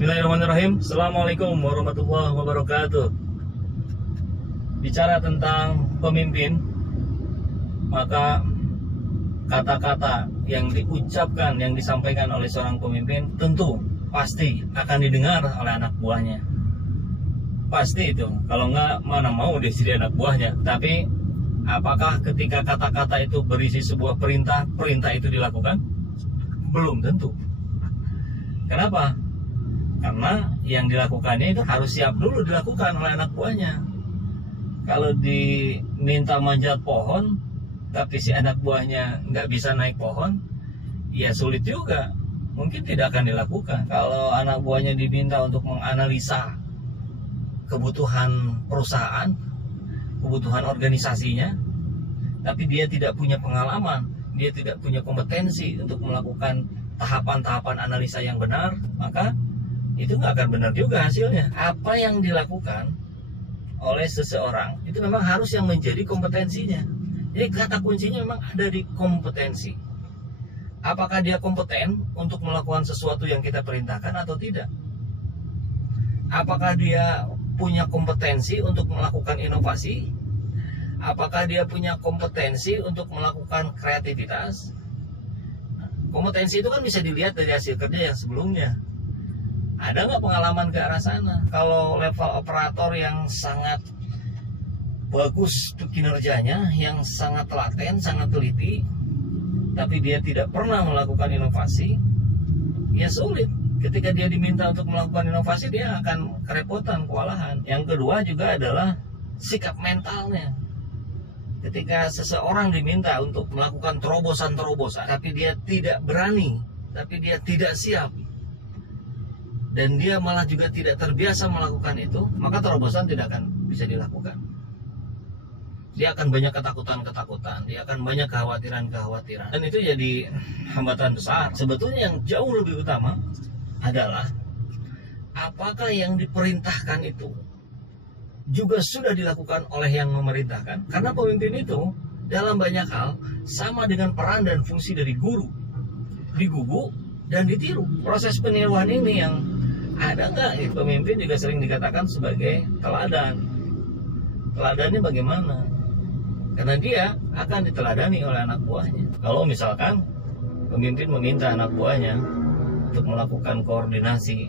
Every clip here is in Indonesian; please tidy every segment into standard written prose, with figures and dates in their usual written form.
Bismillahirrahmanirrahim. Assalamualaikum warahmatullahi wabarakatuh. Bicara tentang pemimpin, maka kata-kata yang diucapkan, yang disampaikan oleh seorang pemimpin tentu pasti akan didengar oleh anak buahnya. Pasti itu. Kalau enggak, mana mau dia jadi anak buahnya. Tapi apakah ketika kata-kata itu berisi sebuah perintah, perintah itu dilakukan? Belum tentu. Kenapa? Karena yang dilakukannya itu harus siap dulu dilakukan oleh anak buahnya. Kalau diminta manjat pohon, tapi si anak buahnya nggak bisa naik pohon, ya sulit juga. Mungkin tidak akan dilakukan. Kalau anak buahnya diminta untuk menganalisa kebutuhan perusahaan, kebutuhan organisasinya, tapi dia tidak punya pengalaman, dia tidak punya kompetensi untuk melakukan tahapan-tahapan analisa yang benar, maka itu nggak akan benar juga hasilnya. Apa yang dilakukan oleh seseorang itu memang harus yang menjadi kompetensinya. Jadi kata kuncinya memang ada di kompetensi. Apakah dia kompeten untuk melakukan sesuatu yang kita perintahkan atau tidak? Apakah dia punya kompetensi untuk melakukan inovasi? Apakah dia punya kompetensi untuk melakukan kreativitas? Kompetensi itu kan bisa dilihat dari hasil kerja yang sebelumnya. Ada nggak pengalaman ke arah sana? Kalau level operator yang sangat bagus kinerjanya, yang sangat telaten, sangat teliti, tapi dia tidak pernah melakukan inovasi, ya sulit. Ketika dia diminta untuk melakukan inovasi, dia akan kerepotan, kewalahan. Yang kedua juga adalah sikap mentalnya. Ketika seseorang diminta untuk melakukan terobosan-terobosan, tapi dia tidak berani, tapi dia tidak siap, dan dia malah juga tidak terbiasa melakukan itu, maka terobosan tidak akan bisa dilakukan. Dia akan banyak ketakutan-ketakutan, dia akan banyak kekhawatiran-kekhawatiran, dan itu jadi hambatan besar. Sebetulnya yang jauh lebih utama adalah apakah yang diperintahkan itu juga sudah dilakukan oleh yang memerintahkan. Karena pemimpin itu dalam banyak hal sama dengan peran dan fungsi dari guru, digugu dan ditiru. Proses peniruan ini yang ada nggak? Pemimpin juga sering dikatakan sebagai teladan. Teladannya bagaimana? Karena dia akan diteladani oleh anak buahnya. Kalau misalkan pemimpin meminta anak buahnya untuk melakukan koordinasi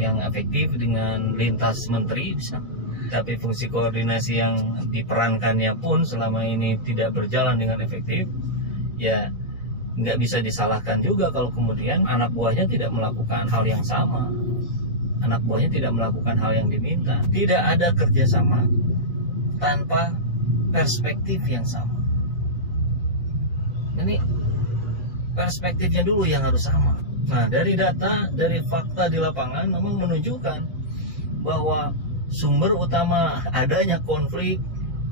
yang efektif dengan lintas menteri, tapi fungsi koordinasi yang diperankannya pun selama ini tidak berjalan dengan efektif, ya nggak bisa disalahkan juga kalau kemudian anak buahnya tidak melakukan hal yang sama. Anak buahnya tidak melakukan hal yang diminta. Tidak ada kerjasama tanpa perspektif yang sama. Ini perspektifnya dulu yang harus sama. Nah, dari data, dari fakta di lapangan memang menunjukkan bahwa sumber utama adanya konflik,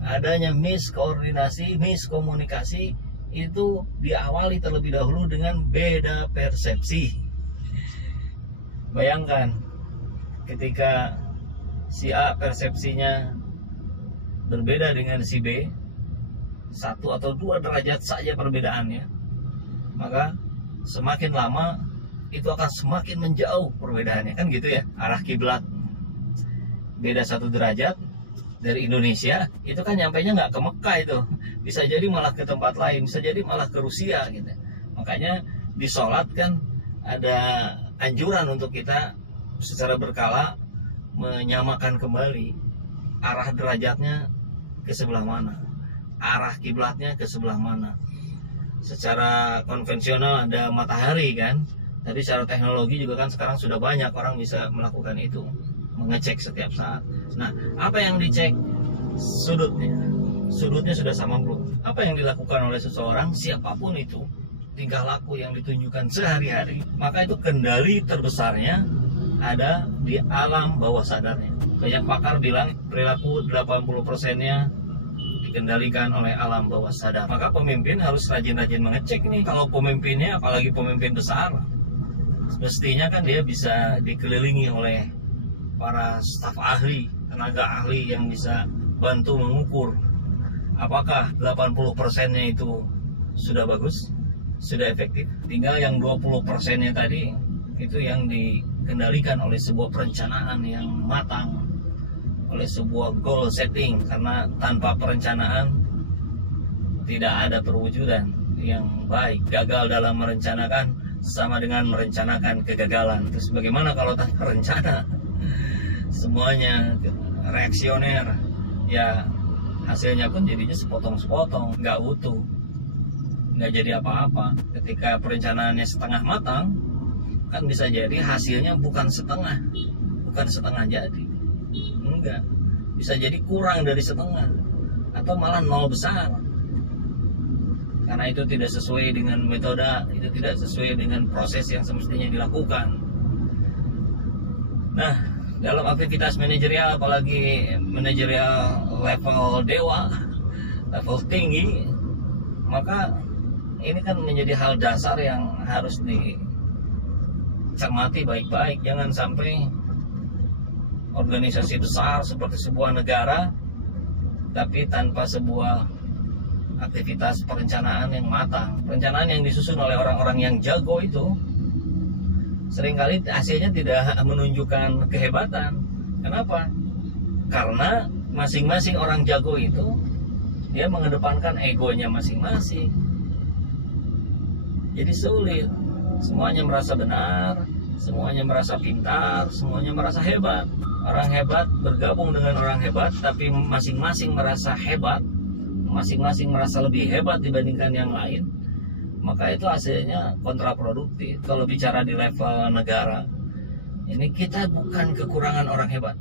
adanya miskoordinasi, miskomunikasi itu diawali terlebih dahulu dengan beda persepsi. Bayangkan ketika si A persepsinya berbeda dengan si B, 1 atau 2 derajat saja perbedaannya, maka semakin lama itu akan semakin menjauh perbedaannya, kan gitu ya. Arah kiblat beda 1 derajat dari Indonesia, itu kan nyampainya nggak ke Mekah, itu bisa jadi malah ke tempat lain, bisa jadi malah ke Rusia gitu. Makanya di sholat kan ada anjuran untuk kita secara berkala menyamakan kembali arah derajatnya ke sebelah mana, arah kiblatnya ke sebelah mana. Secara konvensional ada matahari kan, tapi secara teknologi juga kan sekarang sudah banyak orang bisa melakukan itu, mengecek setiap saat. Nah, apa yang dicek? Sudutnya sudah sama belum? Apa yang dilakukan oleh seseorang, siapapun itu, tingkah laku yang ditunjukkan sehari-hari, maka itu kendali terbesarnya ada di alam bawah sadarnya. Banyak pakar bilang perilaku 80%-nya dikendalikan oleh alam bawah sadar. Maka pemimpin harus rajin-rajin mengecek nih. Kalau pemimpinnya, apalagi pemimpin besar, mestinya kan dia bisa dikelilingi oleh para staf ahli, tenaga ahli yang bisa bantu mengukur apakah 80%-nya itu sudah bagus, sudah efektif. Tinggal yang 20%-nya tadi itu yang dikendalikan oleh sebuah perencanaan yang matang, oleh sebuah goal setting. Karena tanpa perencanaan tidak ada perwujudan yang baik. Gagal dalam merencanakan sama dengan merencanakan kegagalan. Terus bagaimana kalau tanpa rencana? Semuanya reaksioner, ya hasilnya pun jadinya sepotong-sepotong, nggak utuh, nggak jadi apa-apa. Ketika perencanaannya setengah matang, kan bisa jadi hasilnya bukan setengah jadi, enggak, bisa jadi kurang dari setengah atau malah nol besar, karena itu tidak sesuai dengan metode, itu tidak sesuai dengan proses yang semestinya dilakukan. Nah, dalam aktivitas manajerial, apalagi manajerial level dewa, level tinggi, maka ini kan menjadi hal dasar yang harus dicermati baik-baik. Jangan sampai organisasi besar seperti sebuah negara, tapi tanpa sebuah aktivitas perencanaan yang matang. Perencanaan yang disusun oleh orang-orang yang jago itu seringkali hasilnya tidak menunjukkan kehebatan. Kenapa? Karena masing-masing orang jago itu dia mengedepankan egonya masing-masing. Jadi sulit. Semuanya merasa benar, semuanya merasa pintar, semuanya merasa hebat. Orang hebat bergabung dengan orang hebat, tapi masing-masing merasa hebat, masing-masing merasa lebih hebat dibandingkan yang lain, maka itu hasilnya kontraproduktif. Kalau bicara di level negara, ini kita bukan kekurangan orang hebat.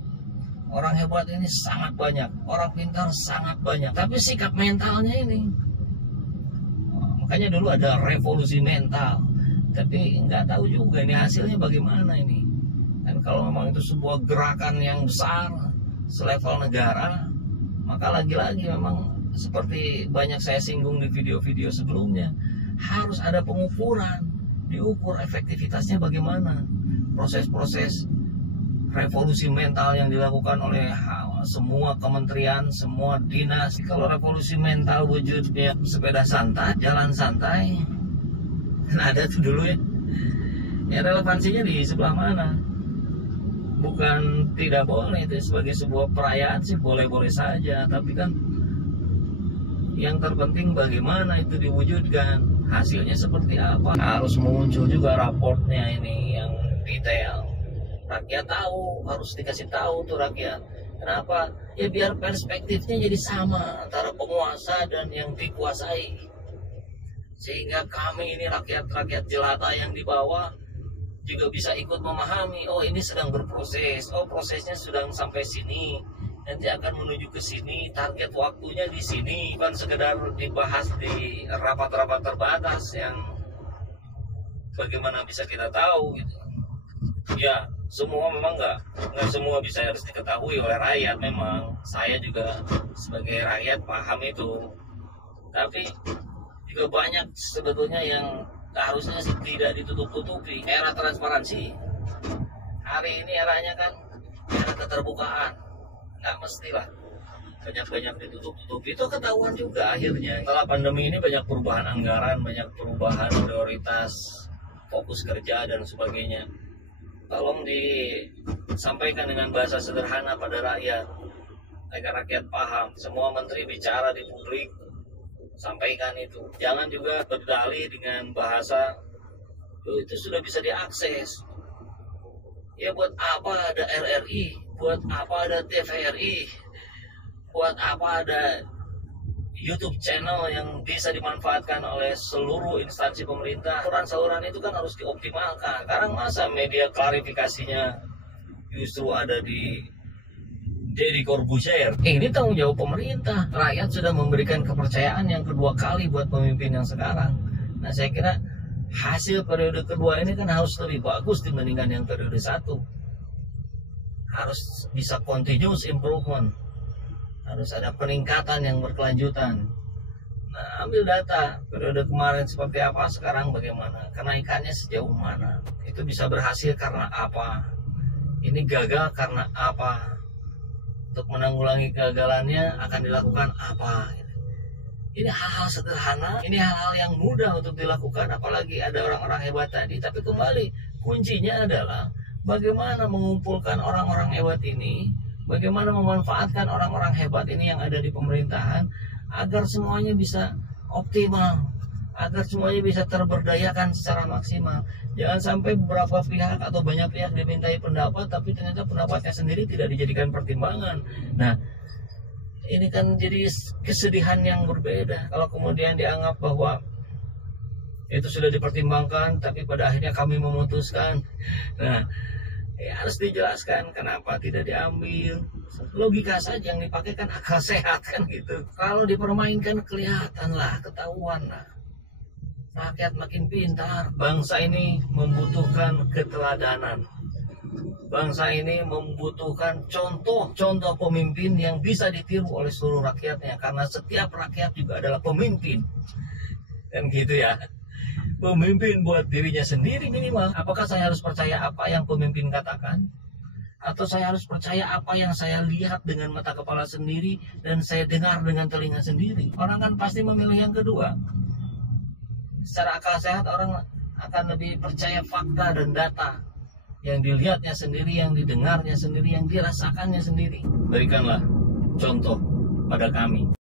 Orang hebat ini sangat banyak, orang pintar sangat banyak, tapi sikap mentalnya ini. Makanya dulu ada revolusi mental, tapi nggak tahu juga ini hasilnya bagaimana ini. Dan kalau memang itu sebuah gerakan yang besar, selevel negara, maka lagi-lagi memang seperti banyak saya singgung di video-video sebelumnya, harus ada pengukuran, diukur efektivitasnya bagaimana. Proses-proses revolusi mental yang dilakukan oleh semua kementerian, semua dinas. Kalau revolusi mental wujudnya sepeda santai, jalan santai, kan ada tuh dulu ya. Ya relevansinya di sebelah mana? Bukan tidak boleh, itu sebagai sebuah perayaan sih boleh-boleh saja, tapi kan yang terpenting bagaimana itu diwujudkan, hasilnya seperti apa. Harus muncul juga raportnya ini yang detail. Rakyat tahu, harus dikasih tahu tuh rakyat. Kenapa? Ya biar perspektifnya jadi sama antara penguasa dan yang dikuasai. Sehingga kami ini rakyat jelata yang di bawah juga bisa ikut memahami, oh ini sedang berproses, oh prosesnya sedang sampai sini, nanti akan menuju ke sini, target waktunya di sini, bukan sekedar dibahas di rapat-rapat terbatas yang bagaimana bisa kita tahu gitu. Ya, semua memang nggak semua bisa harus diketahui oleh rakyat. Memang saya juga sebagai rakyat paham itu, tapi juga banyak sebetulnya yang harusnya sih tidak ditutup-tutupi. Era transparansi, hari ini eranya kan era keterbukaan, nggak mestilah banyak-banyak ditutup-tutupi. Itu ketahuan juga akhirnya. Setelah pandemi ini banyak perubahan anggaran, banyak perubahan prioritas, fokus kerja dan sebagainya. Tolong disampaikan dengan bahasa sederhana pada rakyat agar rakyat paham. Semua menteri bicara di publik, sampaikan itu. Jangan juga berdalih dengan bahasa itu sudah bisa diakses. Ya buat apa ada RRI, buat apa ada TVRI, buat apa ada YouTube channel yang bisa dimanfaatkan oleh seluruh instansi pemerintah. Saluran-saluran itu kan harus dioptimalkan. Sekarang masa media klarifikasinya justru ada di Deddy Corbuzier. Ini tanggung jawab pemerintah. Rakyat sudah memberikan kepercayaan yang kedua kali buat pemimpin yang sekarang. Nah saya kira hasil periode kedua ini kan harus lebih bagus dibandingkan yang periode satu. Harus bisa continuous improvement. Harus ada peningkatan yang berkelanjutan. Nah, ambil data periode kemarin seperti apa, sekarang bagaimana, kenaikannya sejauh mana, itu bisa berhasil karena apa, ini gagal karena apa, untuk menanggulangi kegagalannya akan dilakukan apa. Ini hal-hal sederhana, ini hal-hal yang mudah untuk dilakukan, apalagi ada orang-orang hebat tadi. Tapi kembali, kuncinya adalah bagaimana mengumpulkan orang-orang hebat ini, bagaimana memanfaatkan orang-orang hebat ini yang ada di pemerintahan agar semuanya bisa optimal, agar semuanya bisa terberdayakan secara maksimal. Jangan sampai beberapa pihak atau banyak pihak dimintai pendapat, tapi ternyata pendapatnya sendiri tidak dijadikan pertimbangan. Nah, ini kan jadi kesedihan yang berbeda kalau kemudian dianggap bahwa itu sudah dipertimbangkan, tapi pada akhirnya kami memutuskan. Nah, harus dijelaskan kenapa tidak diambil. Logika saja yang dipakai kan akal sehat kan gitu. Kalau dipermainkan kelihatan lah, ketahuan lah. Rakyat makin pintar. Bangsa ini membutuhkan keteladanan. Bangsa ini membutuhkan contoh-contoh pemimpin yang bisa ditiru oleh seluruh rakyatnya. Karena setiap rakyat juga adalah pemimpin. Kan gitu ya. Pemimpin buat dirinya sendiri minimal. Apakah saya harus percaya apa yang pemimpin katakan? Atau saya harus percaya apa yang saya lihat dengan mata kepala sendiri dan saya dengar dengan telinga sendiri? Orang kan pasti memilih yang kedua. Secara akal sehat orang akan lebih percaya fakta dan data yang dilihatnya sendiri, yang didengarnya sendiri, yang dirasakannya sendiri. Berikanlah contoh pada kami.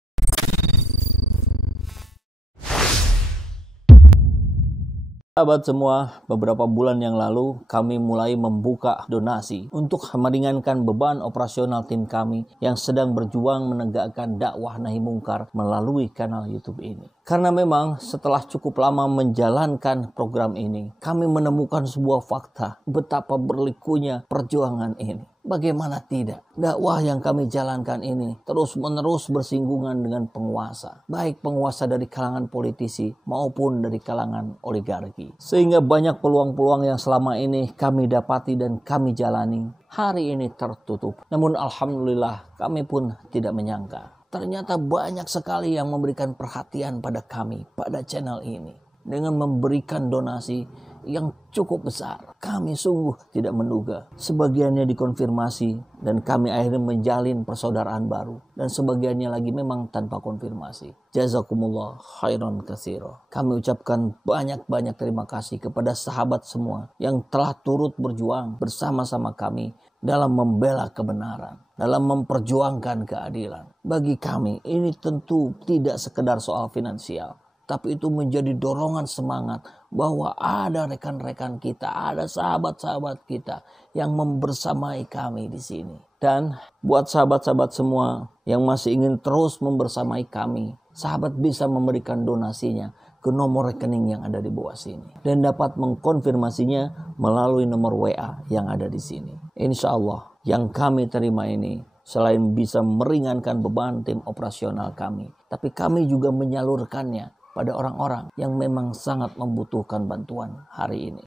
Sahabat semua, beberapa bulan yang lalu kami mulai membuka donasi untuk meringankan beban operasional tim kami yang sedang berjuang menegakkan dakwah nahi mungkar melalui kanal YouTube ini. Karena memang setelah cukup lama menjalankan program ini, kami menemukan sebuah fakta betapa berlikunya perjuangan ini. Bagaimana tidak? Dakwah yang kami jalankan ini terus-menerus bersinggungan dengan penguasa. Baik penguasa dari kalangan politisi maupun dari kalangan oligarki. Sehingga banyak peluang-peluang yang selama ini kami dapati dan kami jalani hari ini tertutup. Namun alhamdulillah kami pun tidak menyangka. Ternyata banyak sekali yang memberikan perhatian pada kami, pada channel ini. Dengan memberikan donasi yang cukup besar. Kami sungguh tidak menduga. Sebagiannya dikonfirmasi dan kami akhirnya menjalin persaudaraan baru. Dan sebagiannya lagi memang tanpa konfirmasi. Jazakumullah khairan katsira. Kami ucapkan banyak-banyak terima kasih kepada sahabat semua yang telah turut berjuang bersama-sama kami dalam membela kebenaran, dalam memperjuangkan keadilan. Bagi kami ini tentu tidak sekedar soal finansial. Tapi itu menjadi dorongan semangat bahwa ada rekan-rekan kita, ada sahabat-sahabat kita yang membersamai kami di sini. Dan buat sahabat-sahabat semua yang masih ingin terus membersamai kami, sahabat bisa memberikan donasinya ke nomor rekening yang ada di bawah sini. Dan dapat mengkonfirmasinya melalui nomor WA yang ada di sini. Insya Allah yang kami terima ini selain bisa meringankan beban tim operasional kami, tapi kami juga menyalurkannya pada orang-orang yang memang sangat membutuhkan bantuan hari ini.